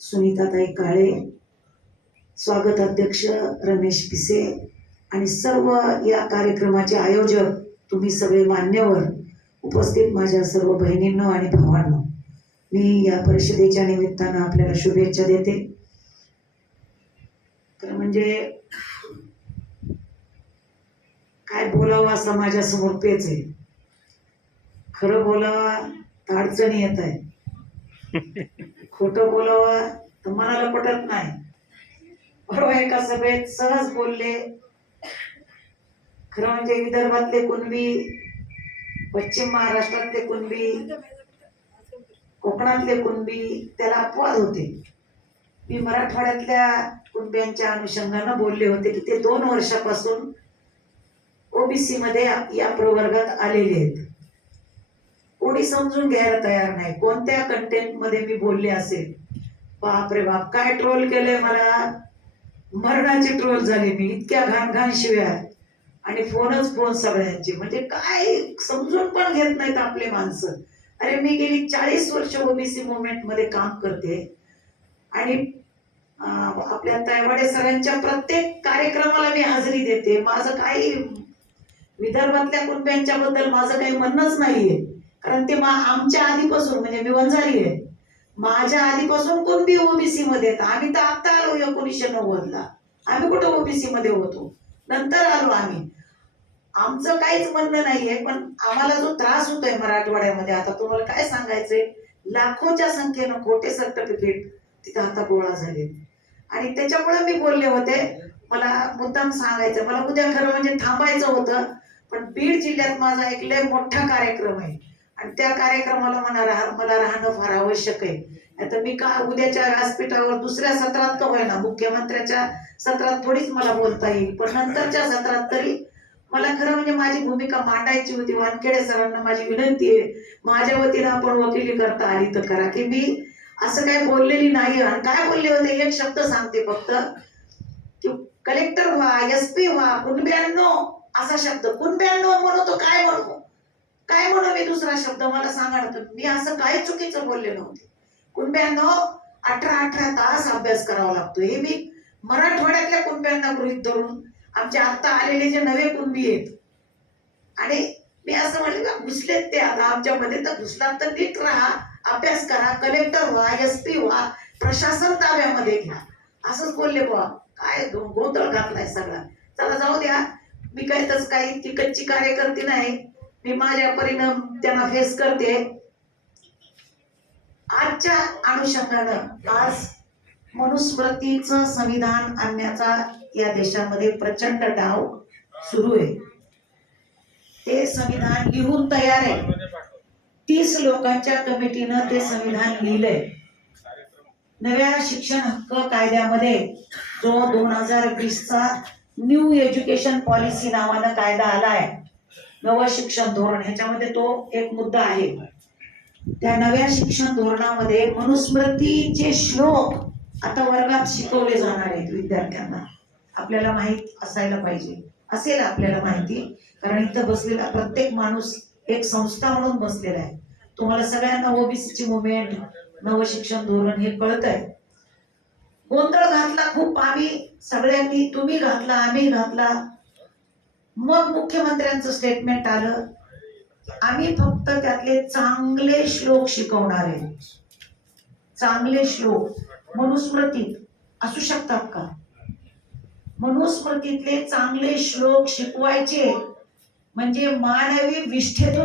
सुनीताताई काळे, स्वागत अध्यक्ष रमेश पिसे आणि सर्व या कार्यक्रमाचे आयोजक, तुम्ही सगळे मान्यवर, उपस्थित माझ्या सर्व बहिणींनो आणि भावांनो, मी या परिषदेच्या निमित्तानं आपल्याला शुभेच्छा देते. तर म्हणजे काय बोलावं असं माझ्यासमोर पेच आहे. खरं बोलावं तर अडचणी येत आहे, खोटं बोलावं तर मनाला पटत नाही. बरोबर, एका सभेत सहज बोलले. खरं म्हणजे विदर्भातले कुणबी, पश्चिम महाराष्ट्रातले कुणबी, कोकणातले कुणबी त्याला अपवाद होते. मी मराठवाड्यातल्या कुणब्यांच्या अनुषंगानं बोलले होते की ते 2 वर्षापासून ओबीसी मध्ये या प्रवर्गात आलेले आहेत. कोणी समजून घ्यायला तयार नाही. कोणत्या कंटेंट मध्ये मी बोलले असेल, बाप रे बाप, काय ट्रोल केलंय मला, मरणाची ट्रोल झाली मी. इतक्या घाण घाण शिव्या आणि फोनच फोन सगळ्यांचे. म्हणजे काय समजून पण घेत नाहीत आपले माणसं. अरे मी गेली 40 वर्ष ओबीसी मुवमेंट मध्ये काम करते आणि आपल्या तायवाडे सरांच्या प्रत्येक कार्यक्रमाला मी हजेरी देते. माझं काही विदर्भातल्या कुणब्यांच्या बद्दल माझं काही म्हणणंच नाहीये, कारण ते आमच्या आधीपासून, म्हणजे मी वंजारी आहे, माझ्या आधीपासून कुणबी ओबीसी मध्ये आहेत. आम्ही तर आता आलो 1990 ला. आम्ही कुठं ओबीसी मध्ये होतो, नंतर आलो आम्ही. आमचं काहीच म्हणणं नाहीये, पण आम्हाला जो त्रास होतोय मराठवाड्यामध्ये, आता तुम्हाला काय सांगायचंय, लाखोच्या संख्येनं खोटे सर्टिफिकेट तिथं आता गोळा झाले. आणि त्याच्यामुळे मी बोलले होते, मला मुद्दाम सांगायचं, मला उद्या खरं म्हणजे थांबायचं होतं, पण बीड जिल्ह्यात माझा एक लय मोठा कार्यक्रम आहे आणि त्या कार्यक्रमाला मला राहणं फार आवश्यक आहे. आता मी का उद्याच्या व्यासपीठावर दुसऱ्या सत्रात का होईना, मुख्यमंत्र्याच्या सत्रात थोडीच मला बोलता येईल, पण नंतरच्या सत्रात तरी मला खरं म्हणजे माझी भूमिका मांडायची होती. वानखेडे सरांना माझी विनंती आहे, माझ्या वतीनं आपण वकिली करता आली तर करा, की मी असं काही बोललेली नाही. आणि काय बोलले होते, एक शब्द सांगते फक्त, की कलेक्टर व्हा, एसपी व्हा, कुणब्यांनो, असा शब्द. कुणब्यांनो म्हणू तो काय म्हणू, काय म्हणू मी दुसरा शब्द, मला सांगा ना तुम्ही. मी असं काही चुकीचं बोलले नव्हते. कुणब्यांनो 18 तास अभ्यास करावा लागतो, हे मी मराठवाड्यातल्या कुणब्यांना गृहीत धरून, आमच्या आता आलेले जे नवे कुणबी आहेत, आणि मी असं म्हणले का घुसलेत ते आता आमच्यामध्ये, तर घुसलात तर नीट राहा, अभ्यास करा, कलेक्टर व्हा, एसपी व्हा, प्रशासन ताब्यामध्ये घ्या, असंच बोलले बुवा. काय गोंधळ घातलाय सगळा. चला जाऊ द्या, मी काही तसं काही ती कच्ची कार्यकर्ती नाही, मी माझ्या परीनं त्यांना फेस करते. आजच्या अनुषंगानं आज मनुस्मृतीचं संविधान आणण्याचा या देशामध्ये प्रचंड डाव सुरू आहे. ते संविधान लिहून तयार आहे. 30 लोकांच्या कमिटीनं ते संविधान लिहिलंय. नव्या शिक्षण हक्क कायद्यामध्ये जो 2020चा न्यू एज्युकेशन पॉलिसी नावानं कायदा आलाय, नवं शिक्षण धोरण, ह्याच्यामध्ये तो एक मुद्दा आहे. त्या नव्या शिक्षण धोरणामध्ये मनुस्मृतीचे श्लोक आता वर्गात शिकवले जाणार आहेत विद्यार्थ्यांना. आपल्याला माहित असायला पाहिजे, असेल आपल्याला माहिती, कारण इथं बसलेला प्रत्येक माणूस एक संस्था म्हणून बसलेला आहे. तुम्हाला सगळ्यांना ओबीसीची मुवमेंट, नवं शिक्षण धोरण हे कळतंय. गोंधळ घातला खूप आम्ही सगळ्यांनी, तुम्ही घातला, आम्ही घातला. मग मुख्यमंत्र्यांचं स्टेटमेंट आलं, आम्ही फक्त त्यातले चांगले श्लोक शिकवणार आहे. चांगले श्लोक मनुस्मृतीत असू शकतात का? मनुस्मृतीतले चांगले श्लोक शिकवायचे म्हणजे मानवी विष्ठेतून